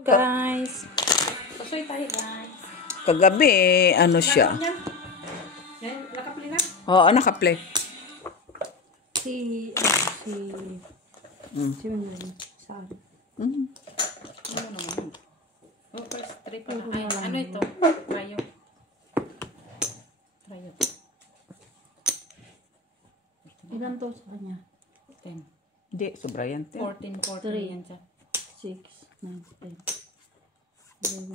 Guys, pasuy tayo guys. Kagabi, ano siya? Nakaplay na? Oo, nakaplay. Si Manyan. Saan? Ano naman? Oh, first try pa na. Ay, ano ito? Trayo. Trayo. Ilan to sa kanya? 10. Hindi, sobra yan. 14 yan siya. 6, 9, 10. 11,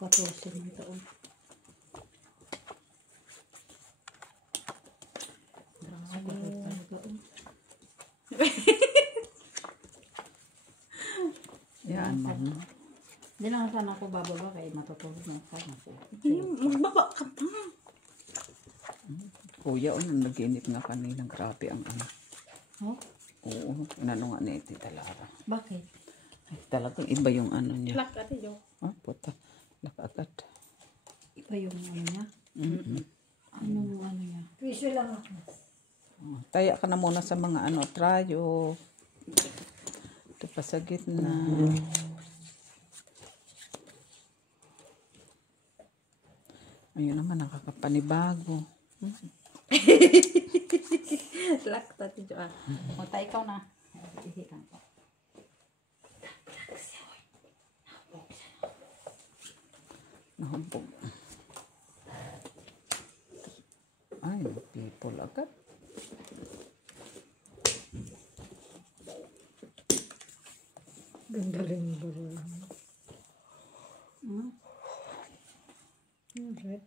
14 ng taon. Yan, man. Hindi lang sana ako bababa kaya matutulog na sana ako. Magbaba ka pa. Kuya, nag-init nga kanina. Grabe ang ano. Oh? Oo, inano nga ni Tita Lara. Bakit? Ay, talagang iba yung ano niya. Lakat eh, Jo. Ah, puta. Lakagat. Iba yung ano niya? Ano yung ano niya? Piso lang ako. Oh, taya ka na muna sa mga ano, trayo. Ito pa sa gitna. Ayun naman, nakakapanibago. Lakat eh, Jo. O, tayo ikaw na. Ihikan ko. Nahumpog. Ay, people agad. Ganda rin yung baro lang. Red.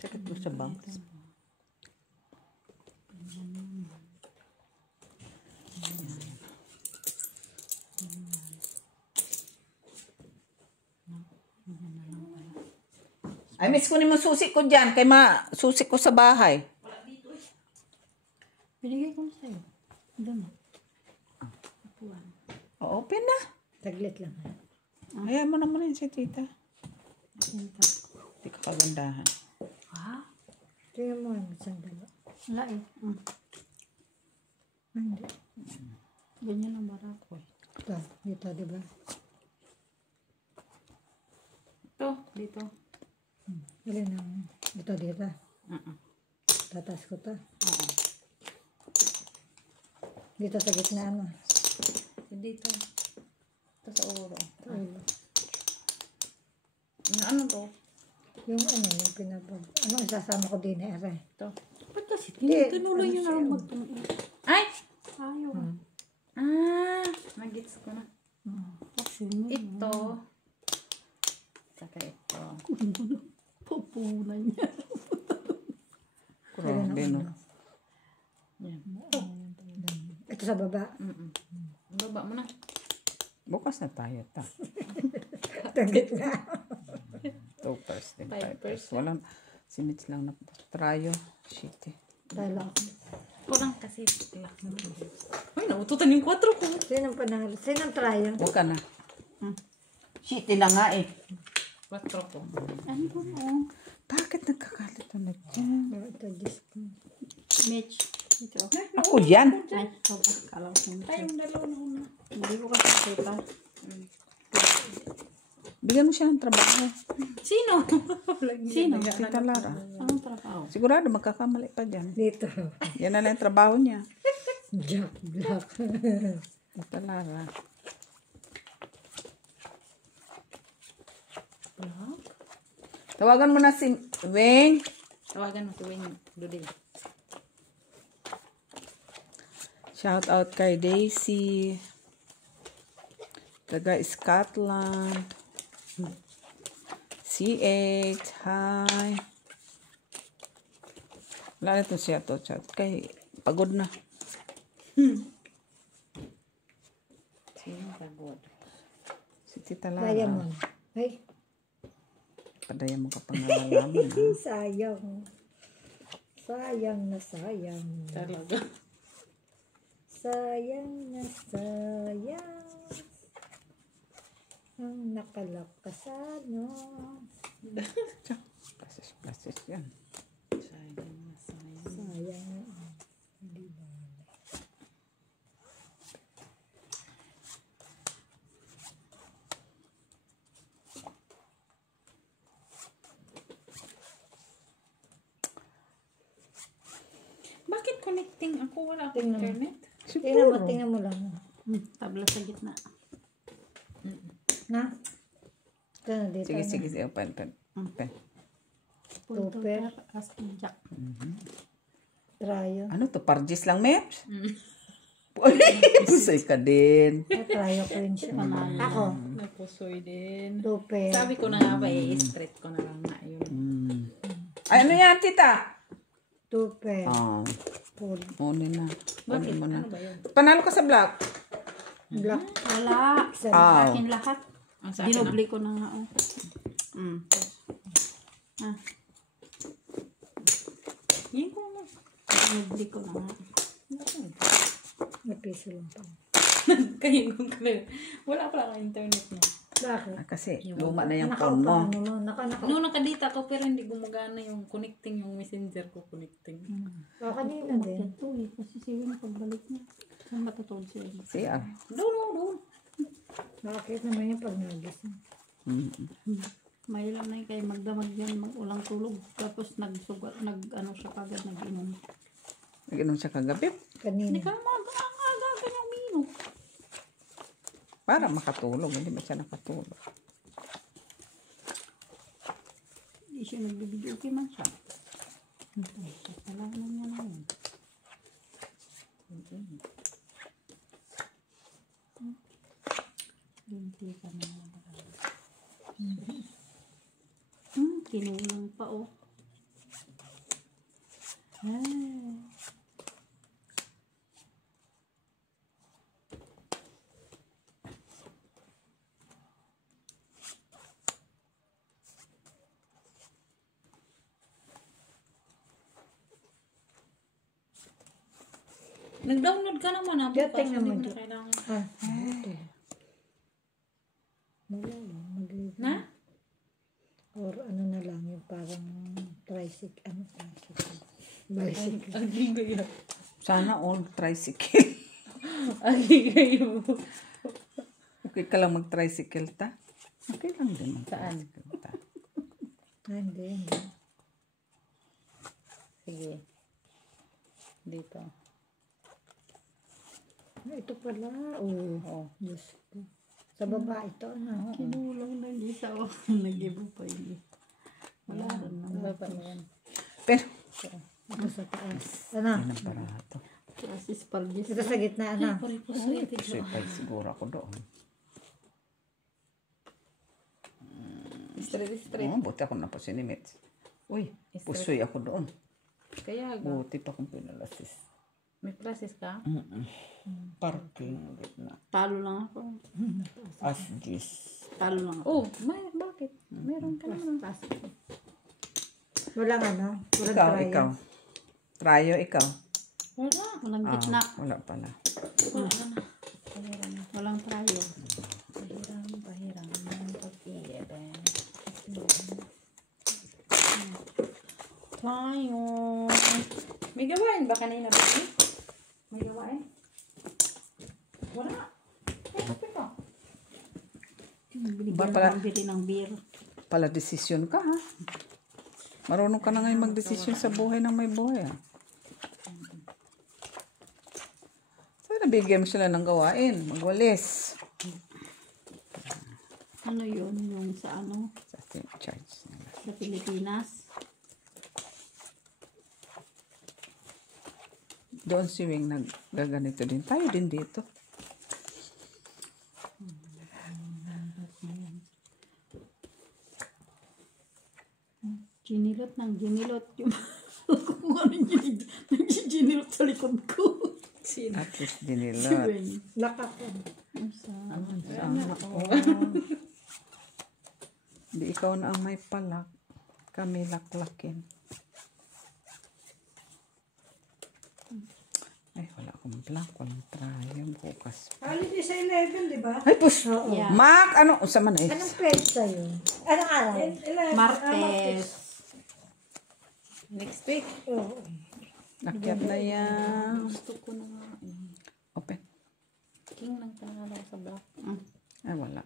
Sakit mo sa bangs. Ay, miss ko ni mo susi ko dyan. Kay susi ko sa bahay. Binigay ko na sa'yo. Doon na. Apuan. Open na. Taglit lang. Hayaan mo naman yun si tita. Sinta. Hindi ka kagandahan. Ha? Tingnan mo yung sandalo. Wala eh. Hindi. Ganyan ang barako eh. Dito, diba? Ito, dito. Alin ang dito. Tatas ko to. Oo. Dito sa gitna ano. Dito. Ito sa ulo. Sa ulo. Ano to? Yung ano, yung pinapag... Anong isasama ko din eh, aray? Ito. Ba't kasi Hindi, tinuloy nyo na lang magtungin? Ay! Ayaw. Nagits ko na. Ito. Saka ito. Pupunan niya. Grabe, no? Yan. Ito sa baba. Baba mo na. Bukas na tayo, ta. Taglit na. 2%. 5%. Walang, sinits lang na trayo. Shit eh. Tala ako. Kurang kasi. Ay, naututan yung 4 ko. Sinong panalo? Sinong trial? Huwag ka na. Shit na nga eh. 4 ko. Ano ba mo? Bakit nagkakalito na dyan? Ito, disco. Mitch. Ito. Ako yan. Ay, kala ko. Tayong dalawa na una. Hindi ko kasi kita. Bigyan mo siya ng trabaho. Sino? Sino? Tita Lara. Anong trabaho? Sigurado magkakamali pa dyan. Dito. Yan na lang yung trabaho niya. Jack Black. Tita Lara. Tawagan mo na si Weng. Tawagan mo si Wayne Dudil. Shout out kay Daisy. Taga Scotland. C8. Hi. Wala na ito siya to chat. Kay pagod na. Sino pagod? Si Tita Lara. Diamond. Ay, Padaya mo ka pang nalalaman. Ha? sayang. Sayang na sayang. Talaga. Sayang na sayang ang nakalakasan. Plasis yan. Sayang. Hindi ba? Bakit connecting ako? Wala akong Tingnan mo. internet. Tingnan mo lang. Tabla sa gitna. Na? Ito na dito. Sige, sige, sige. Open. Tupper. Jack. Trayo. Ano to? Parjis lang, Meps? Pusay ka din. Trayo ko rin siya. Ako. Napusoy din. Tupper. Sabi ko na nga ba straight ko na lang na yun. Ay, ano yan, tita? Tupper. Ah, Full. unin na. Bakit? Unin mo na. Ano ba yun? Panalo ka sa black. Black. Wala. Sa Ah. Akin lahat. Ang sa akin Dinobli ko na nga. Oh. Yun ko mo. Dinobli ko na nga. may piso lang pa. Kayo kung kaya. Wala pala akong internet mo. Bakit? Ah, kasi luma na yung phone mo. Nakaupa mo. Naka. No, nakadita ko pero hindi gumagana yung connecting, yung messenger ko connecting. O, kanina din. Ito eh. Kasi siya yung pagbalik niya. Saan matutulog siya? CR. Doon. Bakit naman yung pag nagising? May lang na yung kayo magdamag yan. Mag-ulang tulog. Tapos ano siya kagad nag-inom. Nag-inom siya kagabi. Hindi Kanina. ka mag-aga yung uminom. Para makatulog. Hindi ba siya nakatulog? Hindi siya nagbibidyo. Okay man siya. Kasalanan niya na yun. Hindi ka na kinulang pa oh. Nag-download ka naman ha. Diyan, Bukas, tingnan mo hindi mo na dyan. kailangan. Ito. Wala lang. Mag-leave. Na? Or ano na lang yung parang tricycle. Ano tricycle? Bicycle. Agi kayo. Sana all tricycle. Agi kayo. Okay ka lang mag-tricycle ta? Okay lang din Saan? mag-tricycle ta. Hindi. Sige. Dito. Ito pala. Oh. Diyos ko. Sa baba ito. Ano? Kinulang na isa oh. Nag-ibo pa yun. Wala rin naman. Baba na yan. Pero, Ito sa taas. Ano? yan ang barato. Kasi spalgis. Ito sa gitna. Ano? Pusoy. Pusoy pa siguro ako doon. Straight. Oh, buti ako na po sinimit. Uy, pusoy ako doon. Kaya ga. Buti pa kung pinalasis. May process ka? Parking ulit na. Talo lang ako. As this. Talo lang ako. Oh, bakit? Meron ka naman. Walang ano? Walang Ikaw, trial. ikaw. Trayo, ikaw. Wala. Walang gitna. Wala pala. Wala na. Pahiram. Walang trayo. Pahiram. Pag-iirin. Tayo. May gawain ba kanina ba? May gawain? Wala. Ito. Binigyan pala- ng bili ng beer. Pala desisyon ka, ha? Marunong ka na ngayon magdesisyon sa buhay ng may buhay, ha? Sana bigyan mo sila ng gawain. Magwalis. Ano yun? Yung sa ano? Sa church nila. Sa Pilipinas. Doon si Wing naggaganito din. Tayo din dito. Ginilot ng ginilot. Yung kung ano yung ginilot sa likod ko. Sino? At least dinilot. Siwen. Lakat ko. Sana Di ikaw na ang may palak. Kami laklakin. Ay, wala akong black. Walang trayo. Bukas. Holiday sa 11, di ba? Ay, push! Oo. Yeah. Mac! Ano? Unsa man eh? Anong petsa yun? Anong araw? Martes. Next week. Oo. Nakyat na yan. Gusto ko na nga. Open. King lang talaga ako sa black. Ay, wala.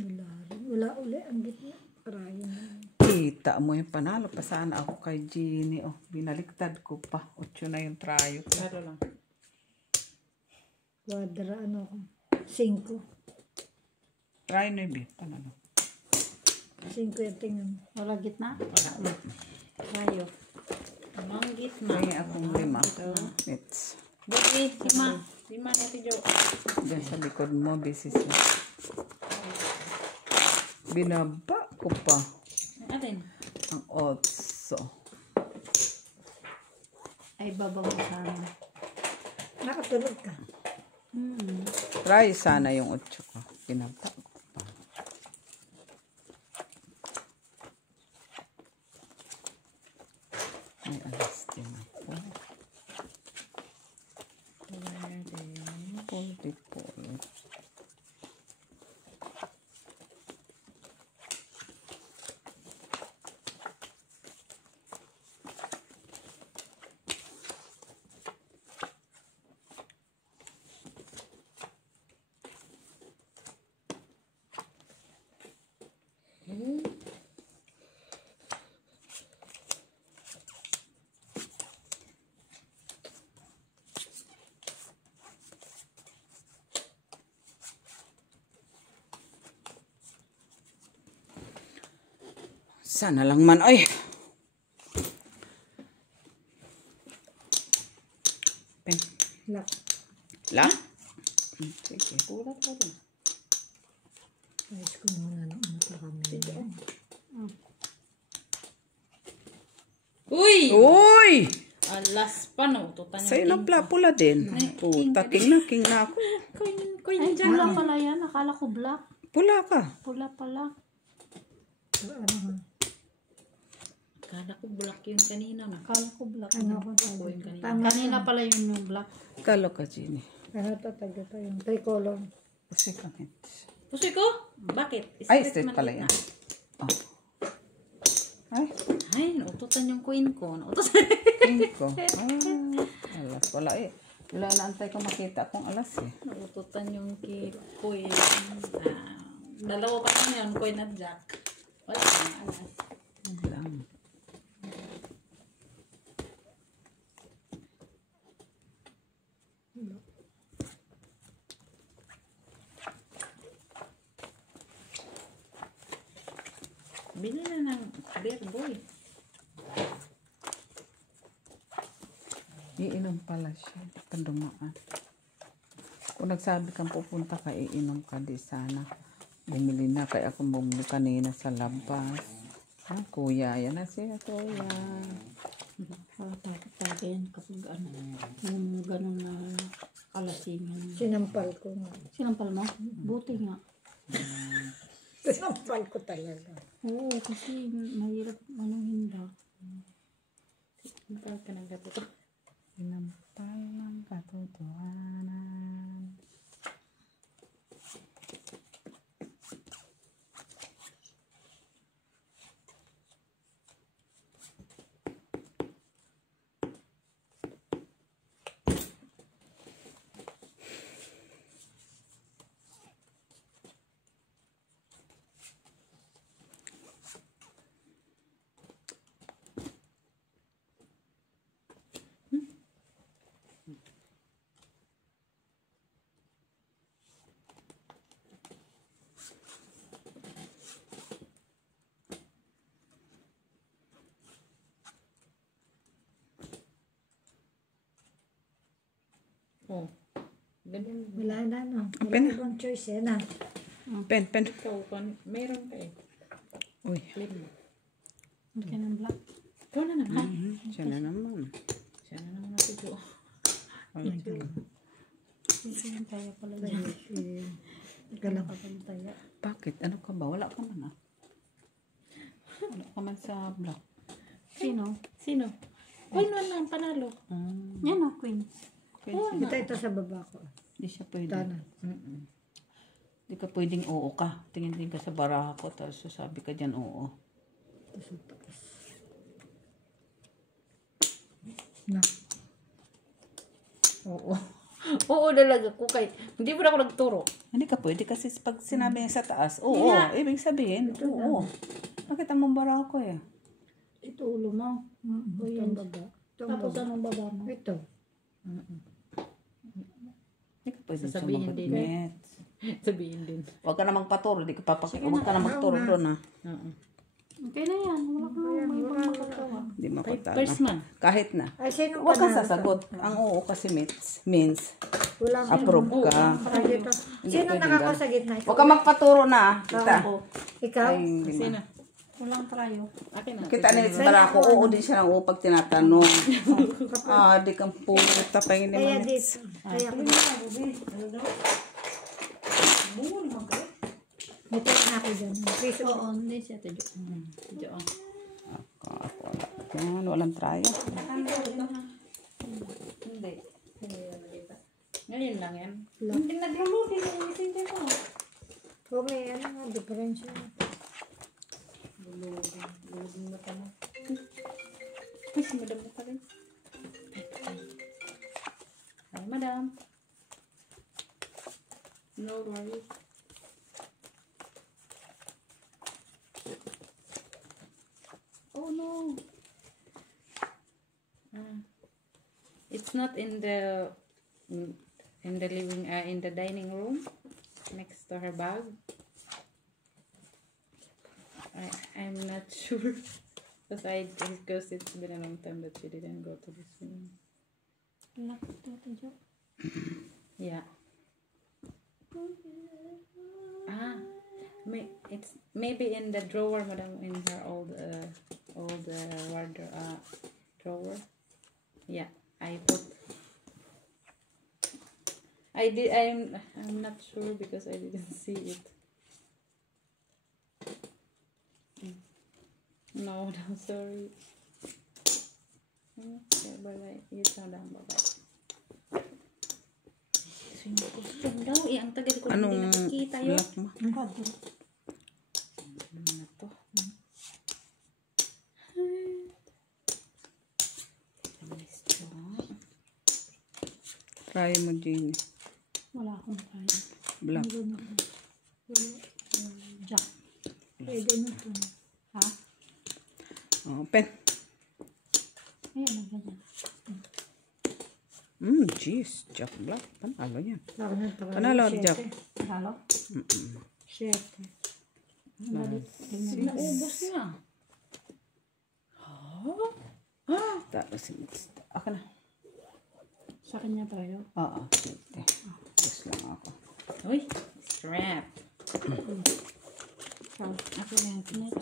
Wala rin. Wala uli ang gitna. Parayan na. Kita mo yung panalo. Pa sana ako kay Jeannie. Oh, binaliktad ko pa. 8 na yung trayo. Claro lang. Quadra, ano ko? 5. Try na yung panalo. 5 yung tingnan. Wala gitna. Wala. Tayo. Tamang gitna. May akong 5 minutes. Buti, lima natin Jo. Diyan sa likod mo, busy siya. Binaba ko pa Atin. ang 8. Ay, babaw sana. Nakatulog ka. Try sana yung 8 ko. Binaba ko pa. May alas din ako. Pulit. Sana lang man. Ay! Pen. Lock. La? Sige. Pura pa rin. Ayos ko muna ng ano pa kami. Uy! Uy! Alas pa no. Tutan Sa'yo na pula din. Puta, king na ako. Koy Ay, dyan. pula pala yan. Akala ko black. Pula ka. Pula pala. So, ano ha? Kala ko black yun kanina na. Akala ko black. Ano? Ako yun kanina. Kanina pala yun yung black. Kalo ka, Jeannie. Ano tatagyo pa yung tricolor? Kasi kami. Pusoy ko? Bakit? Ay, Straight straight man pala gitna. yan. Oh. Ay, Ay, naututan yung queen ko. Naututan. king ko. Alas, wala eh. Wala naantay ko makita akong alas eh. Naututan yung queen. Dalawa pa lang yun, queen at jack. Wala na, alas. Lang. Bili na ng beer boy. Iinom pala siya. Pandumaan. Kung nagsabi kang pupunta ka, iinom ka di sana. Bumili na kaya akong bumili kanina sa labas. Ah, kuya, yan na siya, kuya. Takot talaga yan kapag ano. Yung ganun na kalasingan. Sinampal ko nga. Sinampal mo? Buti nga. Sinampal ko talaga. Oo, kasi mahirap ano hindi. Napag ka ng gato. Sinampal ng katotohanan. Oh. Ganun. Wala na, no? Wala Pen. ibang choice, eh, na. Pen. Ikaw, meron ka eh. Uy. Flip mo. Okay ng black. Ikaw na naman. Siya na naman. Siya na naman natin Jo. Ito yung taya pala yan. Galang. Taya. Bakit? Ano ka ba? Wala ka man ah. Wala ka man sa block. Sino? Sino? Queen 1 lang, panalo. Yan o, queen. Ito sa baba ko. Hindi siya pwede. Tanan. Hindi ka pwedeng oo ka. Tingin din ka sa baraha ko, tapos sasabi ka dyan oo. Na. Oo. Oo talaga ko kay. Hindi mo na ako nagturo. Hindi ka pwede kasi pag sinabi niya sa taas, oo, ibig sabihin, oo. Nakita mong baraha ko eh. Ito ulo mo. Ito ang baba. Ito ang Tapos baba. anong baba mo? Ito. Hindi ka pwede Sasabihin sumagot, din. Mets. Sabihin din. Huwag ka namang paturo, huwag ka na magturo doon ha. Oo. Okay na yan. Wala ka na may pagkakatawa. Hindi mapatalo. First man. Kahit na. Ay, sino Huwag kang panalo? sasagot. Ang oo kasi means Walang approve ka. Ay, dito. Sino pwedeng nakako ganun. sa gitna? Ikaw? Huwag ka magpaturo na. Kita. Ikaw? Ay, hindi Sino? ma. Walang trayo. Akin na. Kita ni Barako, oo din siya ng oo pag tinatanong. Di kang puta pa yun Kaya naman. dito. Kaya ko dito na ako dyan. Please, Oo, hindi siya tayo. Diyan. Ako, wala. Yan, walang tryo. Hindi. Hindi yan nakita. Ngayon lang yan. Hindi nagluluto yung messenger ko. kung may ano nga, diferensya. Lulugin mo ka na. Ay, si madam na pa rin. Hi, madam. No worries. Oh no. It's not in the in the dining room next to her bag. I'm not sure because it's been a long time that she didn't go to this room. Wala ko ito tayo. Yeah. It's maybe in the drawer, madam, in her old wardrobe drawer. Yeah, I put. I'm not sure because I didn't see it. No, no, sorry. Okay, bye-bye. You tell them bye-bye. So, yung costume daw, ang tagal ko hindi Anong nakikita yun. black mo? Ano na to? Try mo, Jean. Wala akong trayo. Black. Jack. Pwede na ito. Ha? Pen. Ayan, ganyan. Jeez. Jack black. Panalo yan. Ako na parang Panalo, Jack. Halo? Siyete. Ubus na. Tapos, ako na. Sa kanya trayo. Oo. Sige. Gusto lang ako. Uy, strap. Ako na yung pinach.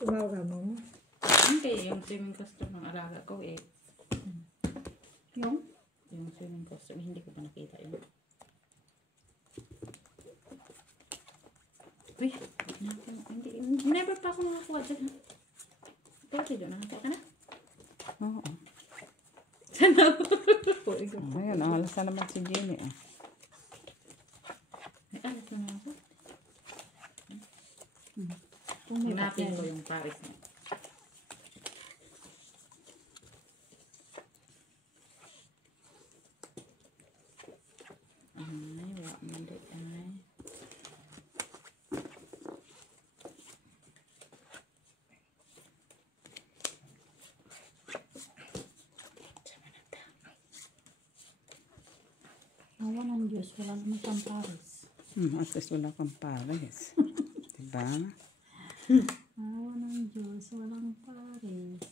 Tumawag mo. Hindi, yung swimming costume ng alaga ko eh. Yung? Yung swimming costume, hindi ko pa nakita yun. Uy, hindi, never pa ako nakakuha dyan. Pwede doon, nakakuha ka na? Oo. Sana po. Ayun, alas na naman si Jenny. May alas na nga ako. Kung may Hanapin papel. ko yung Paris mo. Ay, wala mali ay. Awa ng Diyos, wala naman siyang Paris. At least wala kang pares. Diba? Awa ng Diyos, walang Paris.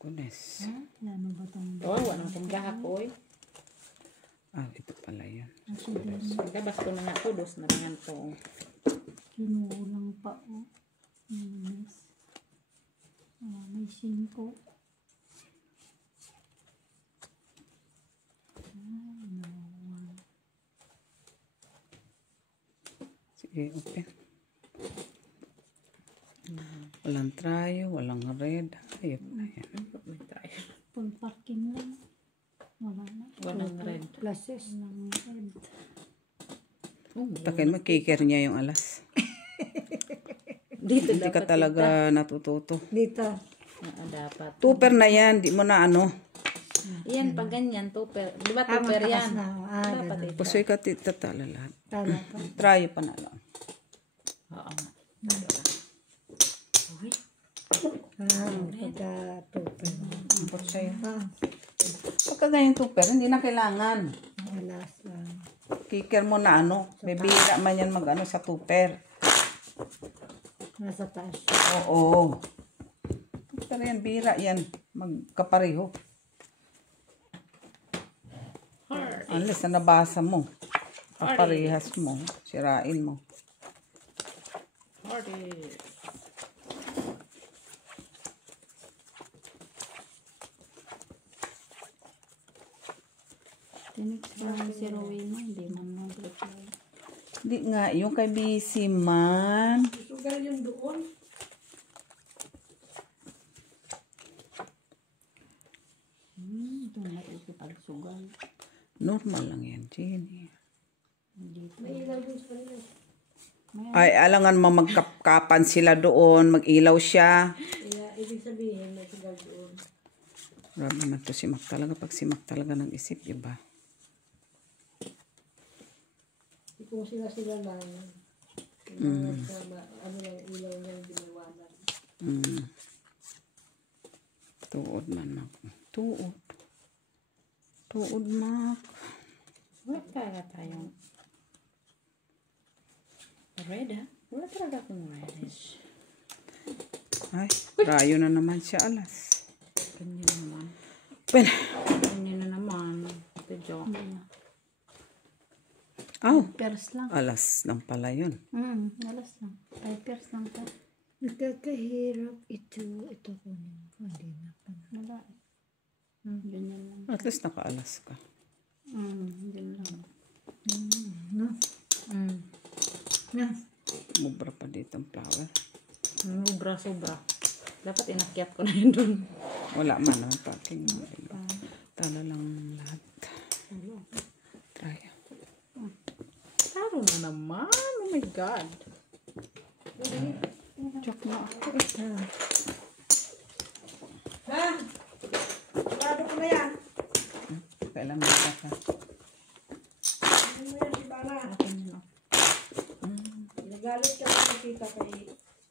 Kunes. Ha? Ano ba itong Oh, wala nang gahap, oy. Ito pala yan. Pagkabas ko na nga to, dos na lang to. kinulang pa o. Yes. May 5. Sige, open. Walang trayo, walang red. Ayun. May tayo. Full parking lang. Wala na. Walang red. Glasses. Walang red. Takin mo, kicker niya yung alas. Dito Hindi ka talaga natututo. Dito. dapat. Tupper na yan, di mo na ano. Yan, pag ganyan, tupper. Di ba tupper mataas yan? na. Dapat ito. Pusoy ka titatala lahat. Tama pa. Trayo pa na lang. Oo nga. Uy, Pagka tupper. Import sa'yo. Ah, Pagka ganyan tupper, hindi na kailangan. alas lang. Kicker mo na ano. May bira man yan mag-ano sa tupper. Nasa taas. Oo. Tupper yan, bira yan. Magkapareho. Unless na nabasa mo. Kaparehas mo. Sirain mo. Hardy. Tinext ko lang si Rowena, hindi man nag-reply. Hindi nga, yung kay busy man. Sugal yung doon. Ito na ikipagsugal. Normal lang yan, Jenny. Dito. May ilaw doon sa kanila. Ay, alangan mo magkapkapan sila doon. Mag-ilaw siya. Kaya ibig sabihin, may sugal doon. Grabe naman to si Mac talaga. Pag si Mac talaga ng isip, iba. Kung sila lang, ano lang, ilaw niyang binawanan. Tuod man, Mac. Tuod. Tuod, Mac. Wala talaga tayong red, ha? Wala talaga akong reddish. Ay, rayo na naman siya, alas. Ganyan naman. Ben. Ganyan na naman. Ito, Jo. Aw, Pairs lang. alas lang pala yun. Alas lang. 5 pairs lang pa. Nakakahirap ito. Ito ko niyo. Hindi na pa. Wala. Ganyan lang. At least nakaalas ka. Ganyan lang. No? Yeah. Mubra pa dito ang flower. Sobra. Dapat inakyat ko na yun dun. Wala man naman packing. Tala lang lahat. Try. Taro na naman. Oh my God. Joke na ako. Sarado ko na yan. Kailan mo ka. Ano mo yan si Bara? Nagalit ka na nakita kay,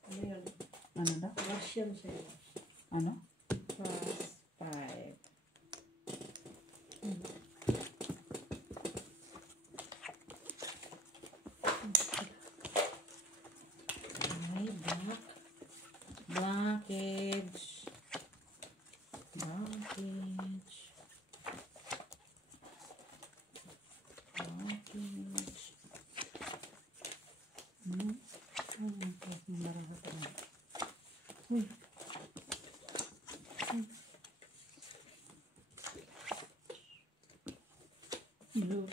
ano yun, Ano daw? Russian sa'yo. Ano? Plus 5. Ay, blockage. Blue.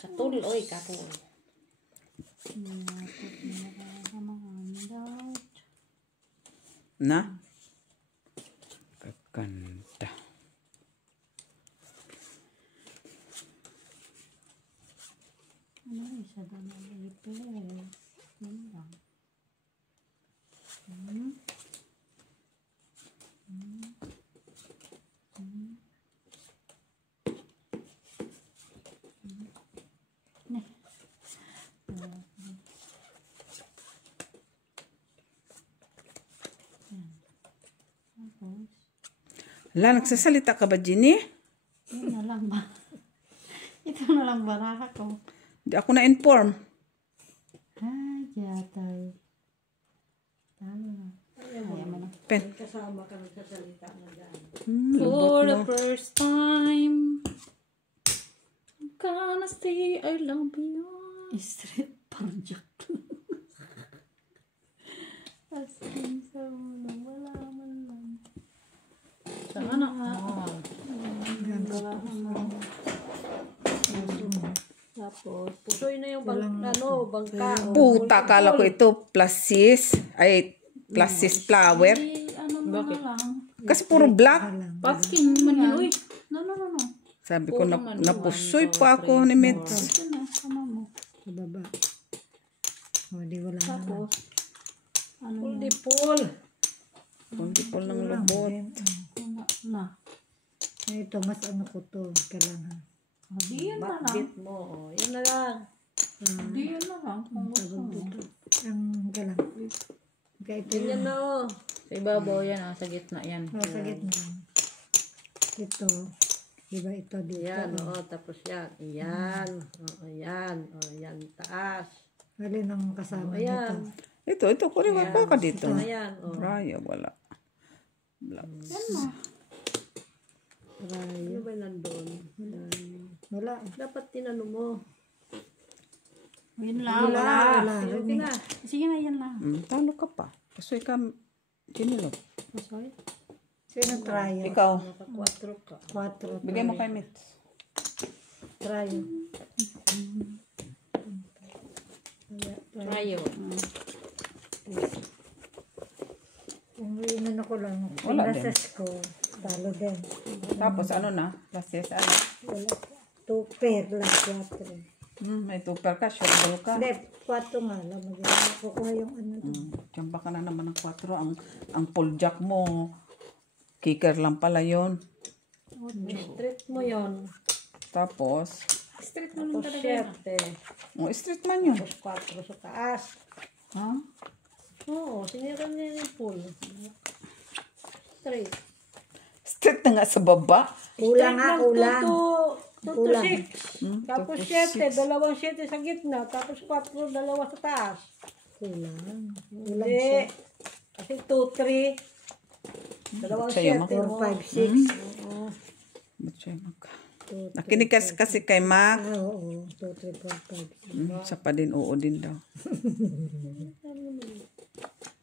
Katul, oy, katul. Na? Kaganda. Ano isa doon na ipes? Yan lang. Hala, nagsasalita ka ba, Ginny? Ito na lang ba? Ito na lang baraha ko. Hindi ako na-inform. Yatay. Tama. Ayaw mo na. Pen. Kasama ka nagsasalita na dyan. For the first time, I'm gonna say I love you. Street project. As in sa ulo, wala man lang. Sana all. Wala man lang. bangka. Puta, kala ko ito plassis. Ay, plassis flower. Ano mo na lang. Kasi puro black. Paskin man yan. Uy. No. Sabi ko, napusoy pa ako ni Mitz. Ito na, sama mo. Sa baba. O, di wala na. Tapos, ano Full mo? di full. Hindi po lang lubot. Na. Ito, mas ano ko to. Kailangan. Di yan na lang. Bit mo. O, yan na lang. Di yan na lang. Kung gusto mo. Ang kailangan. Kaya ito yan. Sa ibabaw yan, sa gitna yan. O, sa gitna. Ito. Diba ito dito? Yan, oo, tapos yan. Yan, oo, yan, oo, yan, taas. Alin ang kasama Ayan. dito? Ito, kuri ba ka dito? Ayan, oo. Raya, wala. Black. Yan na. Ano ba yung nandun? Wala. Dapat tinano mo. Yun lang. Wala. Okay na. Sige na, yan lang. Talo ka pa. Kasoy ka, kinilog. Masoy? Sino tryo? Ikaw, Naka-4 ka. 4. bigay mo kay Mitz. Tryo. Tryo. Kung inano ko lang, Wala din. pinases ko, talo din. Tapos, ano na? Plassis, ano? Wala. 2 pair lang, 4. May tupper ka, sureball ka. Hindi, 4 nga lang. Kukuha yung ano to. Tiyamba ka na naman ng 4. Ang pull jack mo, kicker lang pala yon. Street mo yon. Tapos, Straight mo lang Tapos talaga. 7. street man yun. Tapos 4 sa taas. Ha? Oo, sinira niya yung pool. Straight. Street na nga sa baba. Kulang nga, kulang. 2 to 6. Tapos 7, dalawang 7 sa gitna. Tapos 4, dalawa sa taas. Kulang. Kulang Hindi. siya. Kasi 2, 3. Dalawang Sa'yo, 7. 4, 5, 6. Ba't siya nakinig kasi kay Mac. Oo, 2, 3, 4, 5. Sa pa din, oo din daw.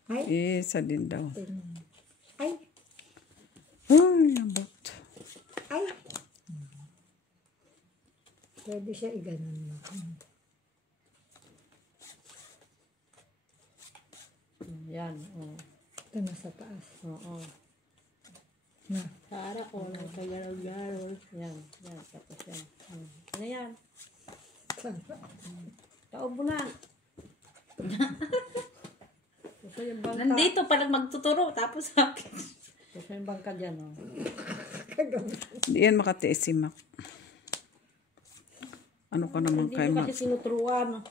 Ay, Isa din daw. ay, Ay, abot. ay. Pwede siya iganon mo. Yan. Oo. Ito na sa taas. Oo. Na. Para ko lang kay garol-garol. Yan. Yan. Tapos yan. Ano yan? Taob mo na. Gusto yung bangka. Nandito palang magtuturo. Tapos akin. Gusto yung bangka dyan. Oh. Hindi yan makatiis si Mac. Ano ka naman Hindi kay mo Mac? kasi tinuturuan.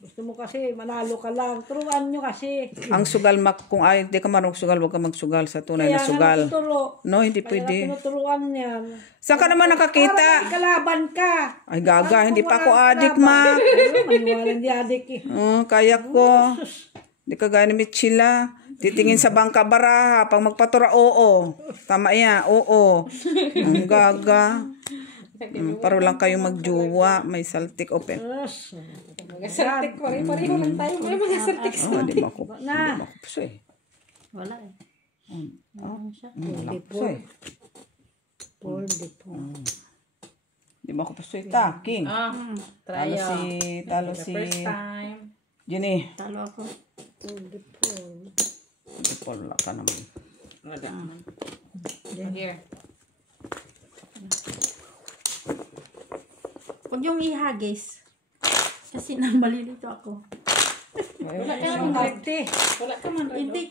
Gusto mo kasi manalo ka lang. Turuan nyo kasi. Ang sugal Mac, kung ay hindi ka marunong sugal, huwag ka magsugal sa tunay na Kaya sugal. nga natuturo. No, hindi Kaya pwede. tinuturuan niyan. Saan ka naman Para nakakita? may kalaban ka. Ay gaga, hindi pa ako Wala kang adik, kalaban. Mac. Maniwala hindi adik eh. Kaya ko. Hindi ka gaya ni Michila. Titingin sa bangka baraha. Pag magpatura, oo. Tama yan, oo. Ang gaga. Paro lang kayo magjuwa. May saltik open. Yes. Mga sartik. Pare-pareho lang tayo. May mga sartik. Di ba ako? Di ba ako puso eh. Wala eh. Ano siya? Wala ako puso eh. Paul de Paul. Di ba ako puso eh. Ta, King. Tryo. Talo si First time. Jenny. Talo ako. Paul de Paul. Di pa wala ka naman. Wala. Here. Huwag yung ihagis. Kasi nang malilito ako. Wala ka Ang man. arte. Wala ka man. Hindi.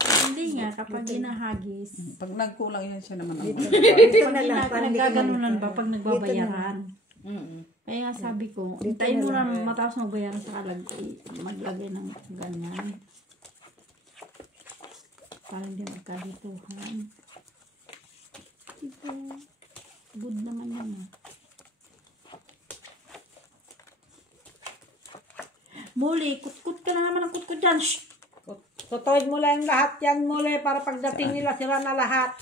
Hindi nga kapag ginahagis. Pag nagkulang yan siya naman. Ito na Pag lang, parang hindi ko nagaganunan ba pag nagbabayaran? Mm-mm. Kaya nga sabi ko, hintayin mo na matapos magbayaran sa maglagay ng ganyan. Para hindi magkalituhan. Diba? Good naman yan ah. Muli, kutkut ka na naman ang kutkut dyan. Shh! Tutuin mo lang lahat yan muli para pagdating nila sila na lahat.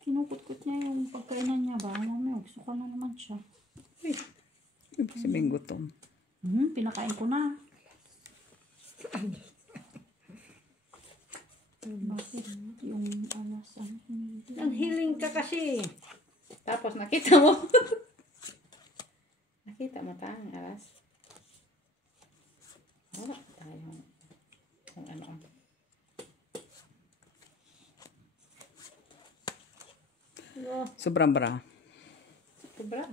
Kinukutkut niya yung pagkainan niya ba? Mamaya, gusto ko na naman siya. Ibig sabihin gutom. Pinakain ko na. Bakit yung alasan hindi? Ang hiling ka kasi. Tapos nakita mo. Nakita mo ta ang alas. Sobrang bra. Sobra.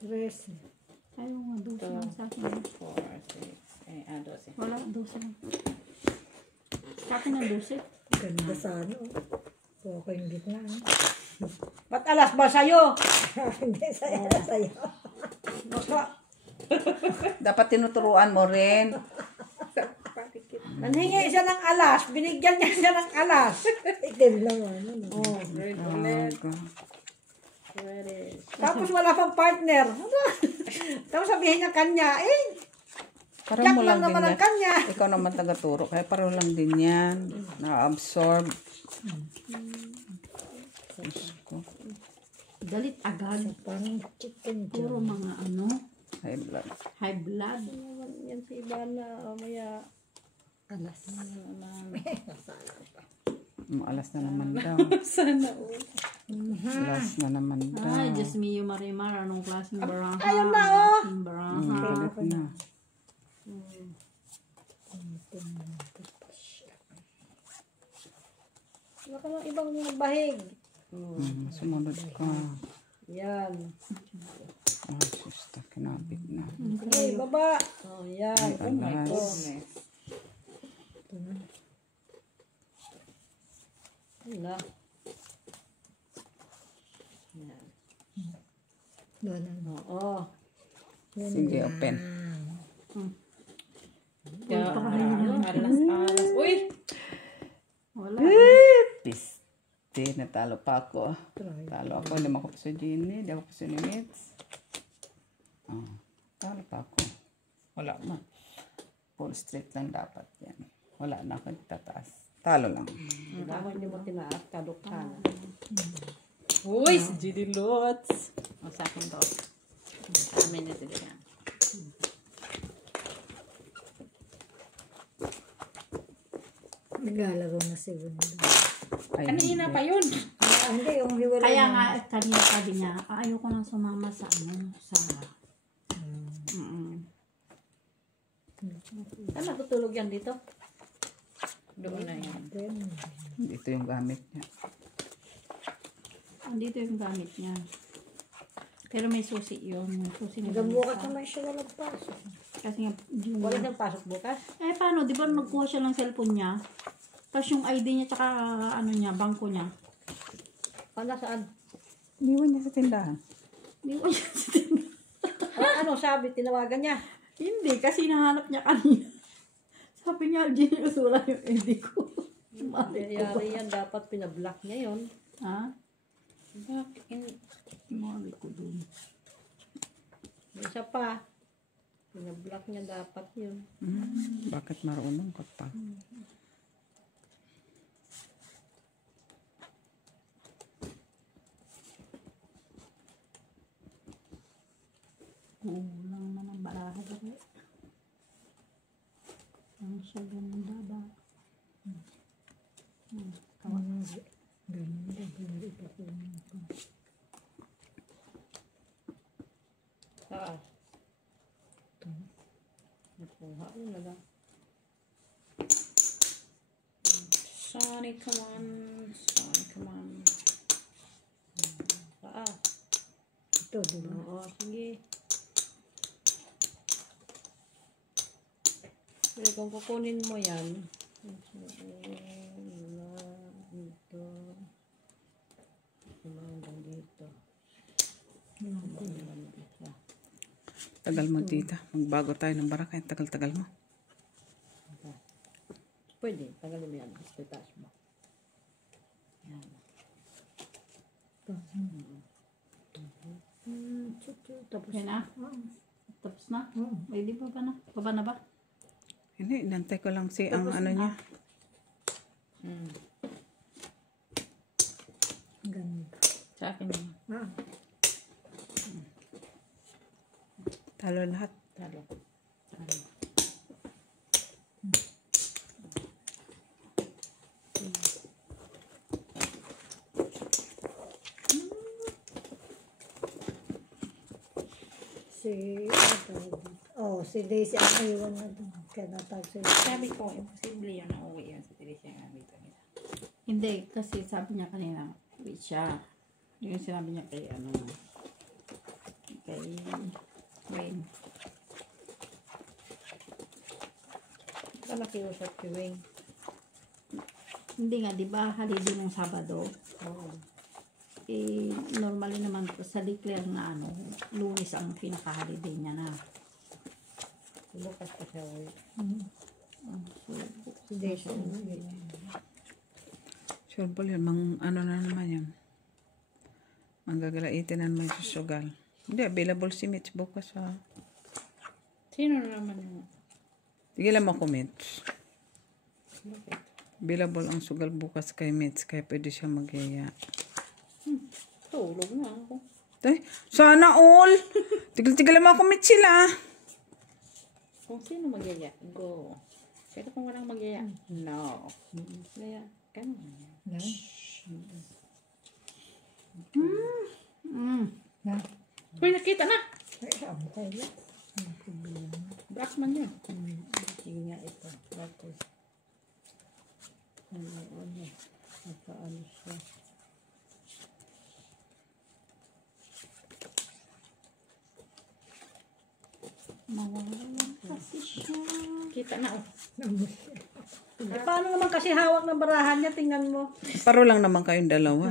13. Ayaw nga, 12 lang sa akin. 4, 6, 12. Wala, 12 lang. Sa akin ang 12. Ganda sana. So, ako yung gitna. Ba't alas ba sa'yo? Hindi, saya. Baka, Dapat tinuturuan mo rin. nanhingi siya ng alas. Binigyan niya siya ng alas. Itim naman. Oh, red ulit. Aga. Tapos wala pang partner. Tapos sabihin niya kanya, Parang Jack mo lang lang din naman ang yan. kanya. Ikaw naman taga-turo. Kaya pareho lang din yan. Na-absorb. Diyos ko. Galit agad. Parang chicken Puro joy. mga ano, High blood. high blood. Yan si Ivana. Maya. Alas. Alas na naman daw. Sana all. Alas na naman daw. Ay, Diyos mio, Marimar, anong klaseng baraha? Ayun na, oh. Klaseng baraha. Galit na. Wala ka ng ibang bahig. Sumunod ka. Yan. Ay, susta. Kinabit na. Sige, baba. Oh, yan. Ay, alas. Goodness. Wala. Doon ang Oo. Sige, open. Alas. Uy! Wala. Piste. Natalo pa ako. Talo ako. Lima ko pa sa Gini. Di ako pa sa Nimitz. Talo pa ako. Wala na. Full straight lang dapat yan. Wala na ako tataas. Talo lang. Kailangan hindi mo tinaas, kadok ka na. Uy! Si GD Lots. O sa akin to. Sa amin na sila yan. naglalaro na si Wanda. Ay, Kanina hindi. pa yun. Hindi, yung hiwalay Kaya na. nga, kanina sabi niya, ayoko nang sumama sa ano, sa... Saan natutulog yan dito? Doon na yan. Then, Ito yung gamit niya. Andito yung gamit niya. Pero may susi yun. May susi na hanggang bukas naman siya na nagpasok. Kasi nga, yung... Wala siyang pasok bukas? Eh, paano? Di ba nagkuha siya ng cellphone niya? Tapos yung ID niya, tsaka ano niya, bangko niya. Paano saan? Iniwan niya sa tindahan. Di ko siya sa tindahan. Ano sabi? Tinawagan niya. Hindi, kasi nahanap niya kanina. Sabi niya, Genius, wala yung ID ko. Yari yan, dapat pinablock niya yun. Ha? Back in... Mali ko dun. Isa pa. Pinablock niya dapat yun. Bakit marunong ka pa? Kulang na ng baraha ko. Ang siya ganda ba? Ganun, ganun, ipapunin ko. Saan? Nakuha ko na lang. Sonny, come on. Sonny, come on. Saan? Ito, di ba? Oo, sige. Sige, kung kukunin mo yan. Ito. Hanggang dito. Tagal mo, tita. Magbago tayo ng bara. Kaya tagal-tagal mo. Pwede, tagalin mo yan. Basta taas mo. Yan. Tapos, Yan na? Tapos na? Pwede ba ba na? Baba na ba? Hindi, inantay ko lang si ang ano niya. ganda. Sa akin yun. Talo lahat. Talo. Si Daisy ang iwan na doon. Kaya natawag sa'yo. Sabi ko, imposible yun na uwi yan sa Teresa nga dito. Hindi, kasi sabi niya kanina, Wait siya. Yung sinabi niya kay ano, kay Wayne. Ka nakiusap si Wing. Hindi nga, di ba, holiday ng Sabado? Oo. Eh, normally naman po, sa declare na ano, Lunes ang pinaka-holiday niya na. Bukas pa siya uwi. So, Si Jason. Sure ball yun. Ano na naman yun. Manggagalaitin na naman sa sugal. Hindi, available si Mitch bukas ha. Sino na naman yun? Sige lang ako, Mitch. Available ang sugal bukas kay Mitch, kaya pwede siya magyaya. Tulog na ako. Ay, sana all! Tigil-tigil lang ako, Mitch sila. Kung sino magyaya, go. Pero kung walang magyaya, no. Kaya, ganun. Na? Na? Uy, nakita na! Ay, amtay yan. Blackman yun. Sige nga ito. Tapos, ano, nakaano siya. mawalan kasi siya. Kita na, oh. Eh, paano naman kasi hawak ng barahan niya? Tingnan mo. Paro lang naman kayong dalawa.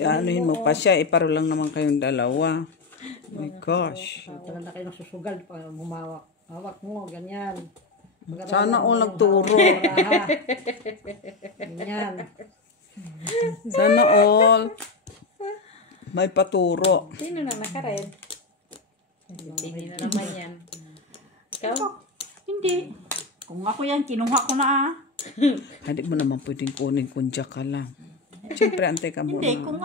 Anuhin mo pa siya, iparo lang naman kayong dalawa. Oh my gosh. Tagal na kayo nasusugal pa humawak. Hawak mo, ganyan. Sana all nagturo. Baraha. Ganyan. Sana all may paturo. Sino na naka-red? Tingin na naman yan. Ikaw? Hindi. Kung ako yan, kinuha ko na ah. Hindi mo naman pwedeng kunin kung diyan ka lang. Siyempre, antay ka muna. Hindi, kung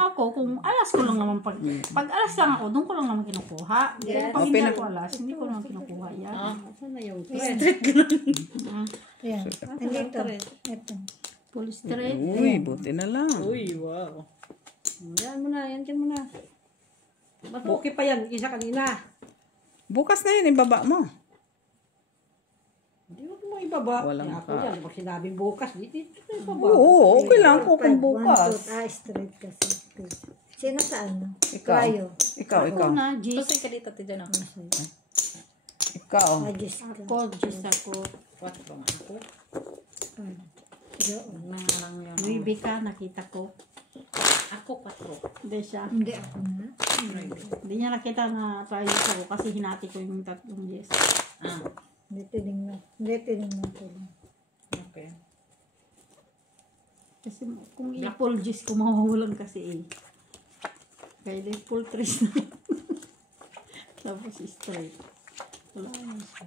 alas ko lang naman pag alas lang ako, doon ko lang naman kinukuha. Pero pag hindi ako alas, hindi ko naman kinukuha yan. Saan na yung thread? Ayan. Andito. Ito. Polystyrene. Uy, buti na lang. Uy, wow. Yan mo na, yan mo na. Ba't okay pa yan? Isa kanina. Bukas na yun, ibaba mo. Hindi mo ibaba. Walang Kaya ako ka. yan, pag sinabing bukas, dito ibaba. Oo, okay lang ako kung 1, bukas. 2, straight kasi. Sino sa ano? Ikaw. Tayo. Ikaw. Una, Jis. Kasi ka dito, Tijan ako. Ikaw. Ajis ka. Ako, Jis ako. What ba nga ako? Doon. Nang lang yun. Ruby ka, nakita ko. Ako, 4. Hindi siya. Hindi ako na. Hindi niya nakita na trial ko kasi hinati ko yung tatlong Jis. Ah, Hindi tinignan. Hindi tinignan ko lang. okay. Kasi kung i-pull Jis ko, mawawalan kasi eh. Kaya i-pull trace na. Tapos straight. Wala na siya.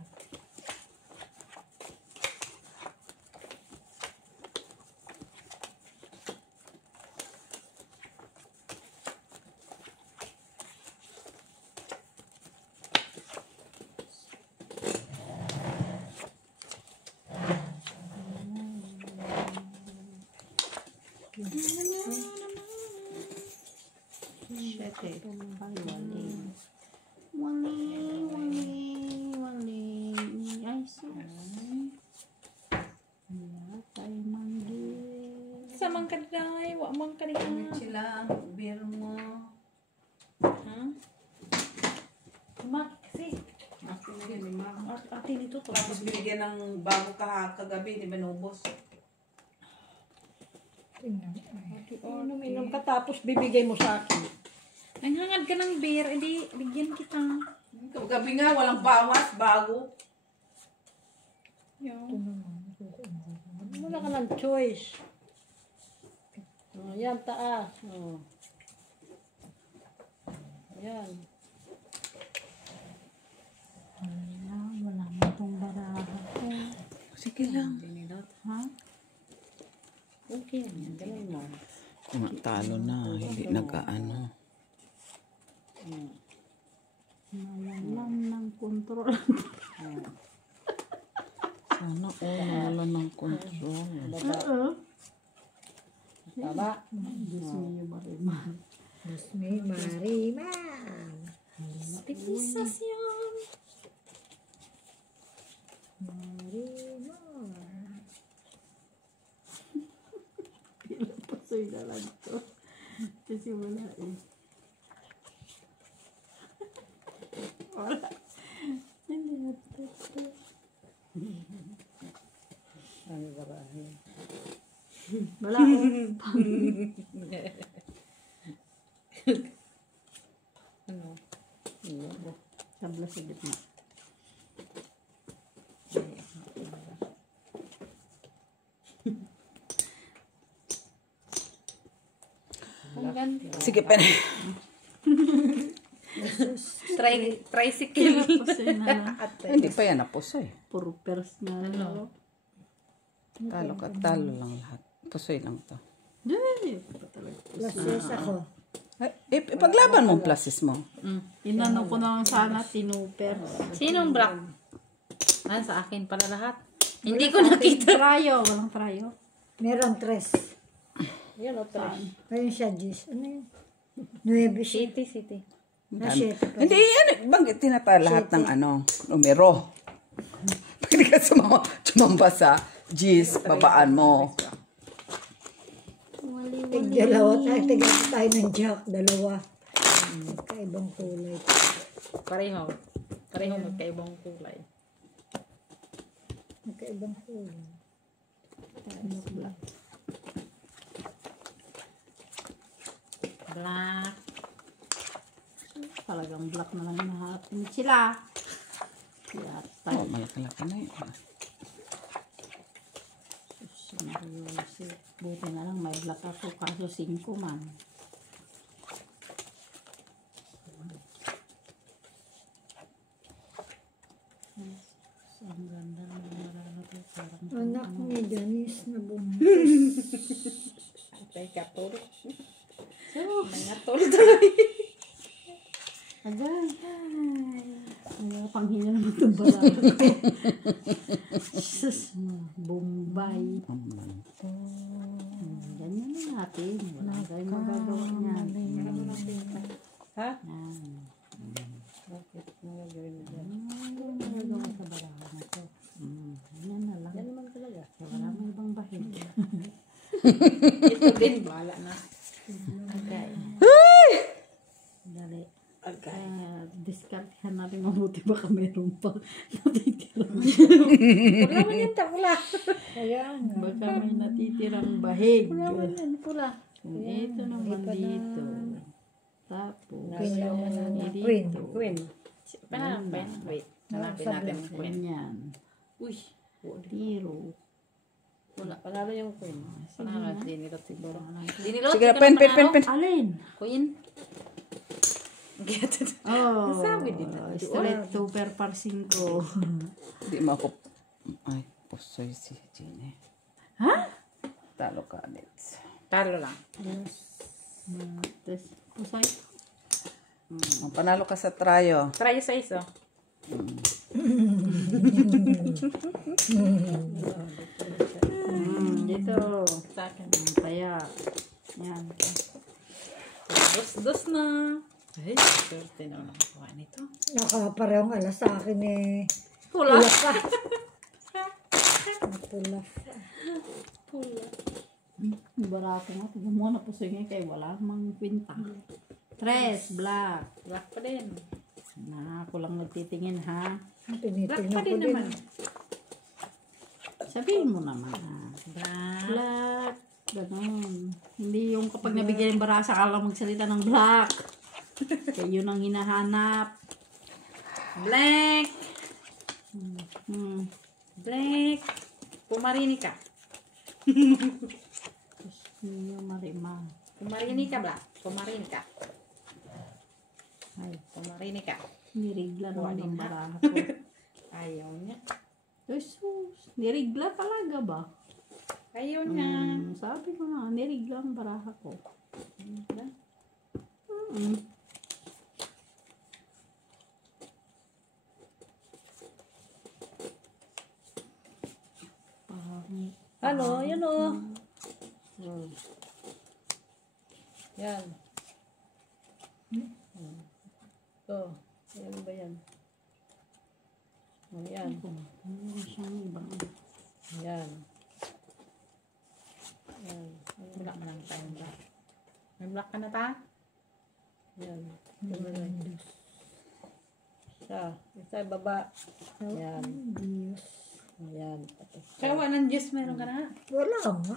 Siyete. Ay, wali. Ay, sus. Tay manggi. Sa mang kaday, wa mang kaday. Sila, beer mo. Ha? Mak, kasi. Ate dito to. Tapos binigyan ng bago kagabi, di ba nubos? Tingnan. Inom ka tapos bibigay mo sa akin. Ang hangad ka ng beer, edi bigyan kita. Kagabi nga, walang bawas, bago. Wala ka ng choice. Yan, taas. Yan. Wala mo itong baraha ko. Sige lang. Ha? Okay yan, gawin mo. Kung talo na, hindi nag-ano. Nawalan ng kontrol. Sana wala ng control. Oo. Tama. Diyos niyo ba rin man. Diyos may mariman. Pipisas yan. Mariman. Pila pa sa'yo na lang ito. kasi wala eh. Wala. Hindi natin. Ano ba ba? Wala oh. Ano? Tabla sa gitna. Ang ganda. Sige, pen. Tricycle. Pusoy na lang. Hindi pa yan napusoy. Puro pers na lang. Talo ka, talo lang lahat. Pusoy lang to. Hindi. Pa talaga. Plases ako. Ay, ipaglaban mo ang plasis mo. Inano ko na lang sana, tinupers. Sinong black? Ah, sa akin pala lahat. Hindi ko nakita. Trayo. Walang trayo. Meron 3. Yan o, trash. Ayun siya, Jis. Ano yun? 9 siya. City. Ah, 7 pa. Hindi, yan. Bang tinata lahat ng numero. Pwede ka sumamba sa G's, babaan mo. Dalawa tayo. Tignan tayo ng jack. Dalawa. Kaibang kulay. Pareho. Pareho magkaibang kulay. Kaibang kulay. Black. Talagang black na lang nahatin sila. Yata. Oh, malaki-laki na yun. Buti na lang may black ako kaso 5 man. Ang ganda ng mararating parang Anak ni Janice na buntis. Ay, katulog. so, Nangatulog tuloy. agay. Ay, panghinga naman itong barang ko. Jesus, Bombay. Ganyan na natin. Wala tayong magagawa niyan. Ha? Yan. Bakit? Nagagawin mo dyan? Ano ang magagawa sa barahan na to? Yan na lang. Yan naman talaga. Kaya wala may ibang bahid. Ito din, bahala na. Okay. Dali. Okay. Diskartehan natin mabuti baka meron pa natitirang. Pula man yan, takla. Ayan. Baka may natitirang bahid. Pula man yan, pula. Ito naman dito. Tapos, Queen. Queen. Panapin. Wait. Hanapin natin ang queen. ganyan. Uy. Tiro. Wala. Panalo yung queen. Panalo. Dinilot siguro. Dinilot. Sige, pen. Alin? Queen. Get it. Oh, Sabi din na. straight super par 5. Hindi mo ako... Ay, pusoy si Gine. Ha? Talo ka, Nets. Talo lang. Tapos, pusay. Panalo ka sa trayo. Try sa iso. Dito. Sa akin. Kaya, yan. Dos na. Ay, swerte na nakakuha nito. Nakaparehong alas sa akin eh. Pula. Pula pa. Pula pa. Pula. Barato nga. Tignan mo na pusay nga kaya wala mang kwinta. 3, black. Black pa din. Na, ako lang nagtitingin ha. Black Tinitingnan pa ko din din. naman. Sabihin mo naman ha. Black. Black. Ganon. Hindi yung kapag nabigyan ng barasa ka lang magsalita ng black. Kaya yun ang hinahanap. Black. Hmm. Black. Pumarini ka. Niyo marima. Pumarini ka, Black. Pumarini ka. Ay, Pumarini ka. nirigla Buwan naman din, ang ha? baraha ko. Ayaw niya. Jesus, nirigla talaga ba? Ayaw niya. Sabi ko nga, nirigla ang baraha ko. Diba? Ano? Yan o. Yan. Ito. Yan ba yan? Oh, yan. Ano siyang ibang Yan. Yan. Wala mo lang tayong black. May Nag-block ka na ta? Yan. Isa baba. Yan. Diyos. Yan. Kawa ng Diyos meron ka na. Wala nga.